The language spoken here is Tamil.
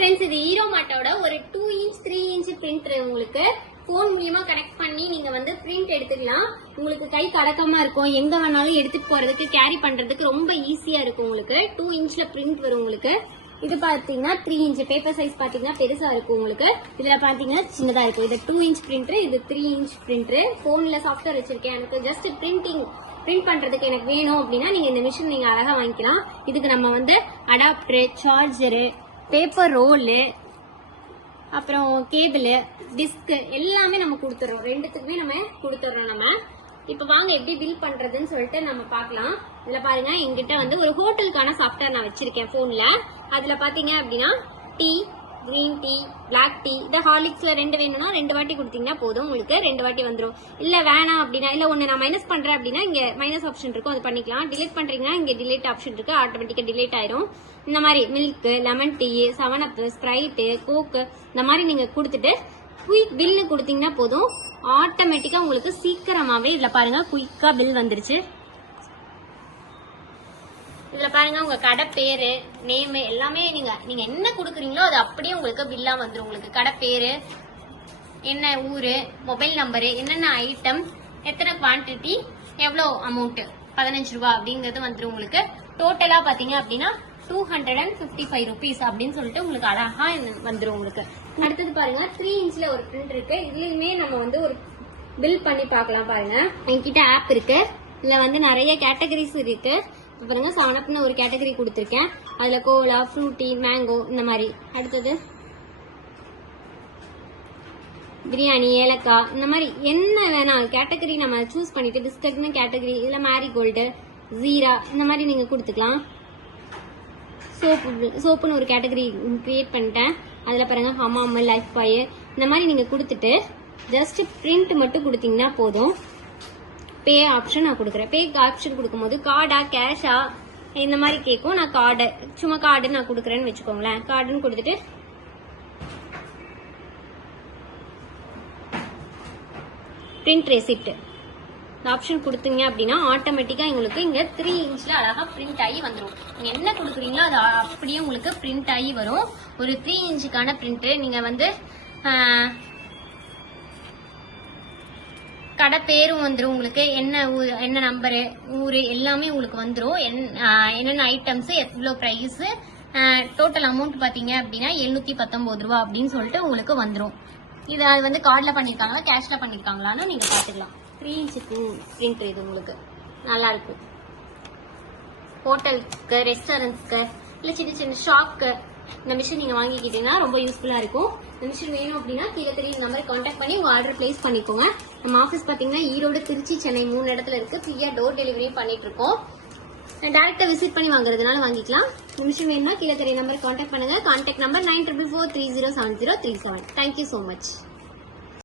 ஃப்ரெண்ட்ஸ், இது ஹீரோ மார்ட்டோட ஒரு 2 இன்ச் 3 இன்ச் பிரிண்டர். உங்களுக்கு போன் மூலியமா கனெக்ட் பண்ணி நீங்க வந்து பிரிண்ட் எடுத்துக்கலாம். உங்களுக்கு கை கடக்கமா இருக்கும், எங்க வேணாலும் எடுத்துட்டு போறதுக்கு கேரி பண்றதுக்கு ரொம்ப ஈஸியா இருக்கும். உங்களுக்கு 2 இன்ச்ல பிரிண்ட் வரும். உங்களுக்கு இது பாத்தீங்கன்னா 3 இன்ச் பேப்பர் சைஸ் பாத்தீங்கன்னா பெருசா இருக்கும். உங்களுக்கு இதுல பாத்தீங்கன்னா சின்னதா இருக்கும். இது 2 இன்ச் பிரிண்டர், இது 3 இன்ச் பிரிண்டர். போன்ல சாஃப்ட்வேர் வச்சிருக்கேன். எனக்கு ஜஸ்ட் பிரிண்ட் பண்றதுக்கு எனக்கு வேணும் அப்படின்னா நீங்க இந்த மிஷின் நீங்க அழகா வாங்கிக்கலாம். இதுக்கு நம்ம வந்து அடாப்டர், சார்ஜரு, பேப்பர் ரோலு, அப்புறம் கேபிள், டிஸ்க் எல்லாமே நம்ம கொடுத்துறோம். ரெண்டுத்துக்குமே நம்ம கொடுத்துறோம். நம்ம இப்ப வாங்க எப்படி பில் பண்றதுன்னு சொல்லிட்டு நம்ம பார்க்கலாம். இதுல பாருங்க, என்கிட்ட வந்து ஒரு ஹோட்டலுக்கான சாஃப்ட்வேர் நான் வச்சிருக்கேன் போன்ல. அதுல பாத்தீங்க அப்படின்னா tea, green tea, black tea, இந்த ஹார்லிக்ஸ்ல 2 வேணும்னா 2 வாட்டி கொடுத்தீங்கன்னா போதும். உங்களுக்கு 2 வாட்டி வந்துடும். இல்ல வேணாம் அப்படின்னா, இல்ல ஒன்னு நான் மைனஸ் பண்றேன் அப்படின்னா இங்க மைனஸ் ஆப்ஷன் இருக்கும், அது பண்ணிக்கலாம். டிலீட் பண்றீங்கன்னா இங்க டிலீட் ஆப்ஷன் இருக்கு, ஆட்டோமேட்டிக்கா டிலீட் ஆயிரும். இந்த மாதிரி milk, lemon tea, 7up, Sprite, Coke இந்த மாதிரி நீங்க கொடுத்துட்டு குயிக் பில்னு கொடுத்தீங்கன்னா போதும். ஆட்டோமேட்டிக்கா உங்களுக்கு சீக்கிரமாவே இதுல பாருங்க குயிக்கா பில் வந்துருச்சு. இதுல பாருங்க உங்க கடை பேரு, நேம் எல்லாமே நீங்க என்ன கொடுக்குறீங்களோ அது அப்படியே உங்களுக்கு பில்லா வந்துடும். உங்களுக்கு கடை பேரு, என்ன ஊரு, மொபைல் நம்பரு, என்னென்ன ஐட்டம், எத்தனை குவான்டிட்டி, எவ்வளவு அமௌண்ட், 15 ரூபாய் அப்படிங்கறது வந்துடும். உங்களுக்கு டோட்டலா பாத்தீங்க அப்படின்னா 255 rupees அப்படின்னு சொல்லிட்டு உங்களுக்கு அழகா வந்துடும். உங்களுக்கு அடுத்தது பாருங்க 3 இன்ச்ல ஒரு பிரிண்ட் இருக்கு. இதுலயுமே நம்ம வந்து ஒரு பில் பண்ணி பார்க்கலாம். பாருங்க, என்கிட்ட ஆப் இருக்கு. இதுல வந்து நிறைய கேட்டகரிஸ் இருக்கு. பாருங்க, 7upனு ஒரு கேட்டகரி கொடுத்துருக்கேன். அதுல கோலா, ஃப்ரூட்டி, மேங்கோ இந்த மாதிரி. அடுத்தது பிரியாணி, ஏலக்காய் இந்த மாதிரி என்ன வேணாம் கேட்டகரி நம்ம சூஸ் பண்ணிட்டு, பிஸ்கட்னு கேட்டகரி, இதுல மேரிகோல்டு, ஜீரா இந்த மாதிரி நீங்க கொடுத்துக்கலாம். சோப்புன்னு ஒரு கேட்டகரி கிரியேட் பண்ணிட்டேன். அதுல பாருங்க ஹமாம், லைஃப் பாய் இந்த மாதிரி நீங்க கொடுத்துட்டு ஜஸ்ட் பிரிண்ட் மட்டும் கொடுத்தீங்கன்னா போதும். பே ஆப்ஷன் நான் கொடுக்குறேன். பே ஆப்ஷன் கொடுக்கும்போது கார்டா கேஷா இந்த மாதிரி கேட்கும். நான் கார்டு, சும்மா கார்டு நான் கொடுக்குறேன்னு வச்சுக்கோங்களேன். கார்டுன்னு கொடுத்துட்டு பிரிண்ட் ரெசிப்ட் ஆப்ஷன் கொடுத்தீங்க அப்படின்னா ஆட்டோமேட்டிக்கா உங்களுக்கு இங்க 3 இன்ச்ல அழகா பிரிண்ட் ஆகி வந்துடும். நீங்க என்ன கொடுக்குறீங்களோ அது அப்படியே உங்களுக்கு பிரிண்ட் ஆகி வரும். ஒரு 3 இன்ச்சுக்கான பிரிண்ட். நீங்க வந்து கடை பேரும் வந்துடும். உங்களுக்கு என்ன நம்பரு, ஊரு எல்லாமே உங்களுக்கு வந்துடும். என்னென்ன ஐட்டம்ஸ், எவ்வளவு பிரைஸ், டோட்டல் அமௌண்ட் பாத்தீங்க அப்படின்னா 719 ரூபாய் அப்படின்னு சொல்லிட்டு உங்களுக்கு வந்துடும். இது அது வந்து கார்ட்ல பண்ணிருக்காங்களா கேஷ்ல பண்ணிருக்காங்களான்னு நீங்க பாத்துக்கலாம். 3 இன்ச்சுக்கு பிரிண்ட் இது உங்களுக்கு நல்லா இருக்கும். ஹோட்டலுக்கு, ரெஸ்டாரண்ட்ஸ்க்கு, இல்ல சின்ன சின்ன ஷாப்க்கு இந்த மிஷின் நீங்க வாங்கிக்கிட்டீங்கன்னா ரொம்ப யூஸ்ஃபுல்லா இருக்கும். இந்த மிஷின் வேணும் அப்படின்னா கீழே தெரியும் நம்பர் கான்டாக்ட் பண்ணி உங்க ஆர்டர் பிளேஸ் பண்ணிக்கோங்க. நம்ம ஆஃபீஸ் பாத்தீங்கன்னா ஈரோடு, திருச்சி, சென்னை 3 இடத்துல இருக்கு. ஃப்ரீயா டோர் டெலிவரி பண்ணிட்டு இருக்கோம். டைரக்டா விசிட் பண்ணி வாங்குறதுனால வாங்கிக்கலாம். இந்த மிஷின் வேணும்னா கீழே தெரியும் நம்பர் கான்டாக்ட் பண்ணுங்க. Contact number 9444307037. Thank you so much.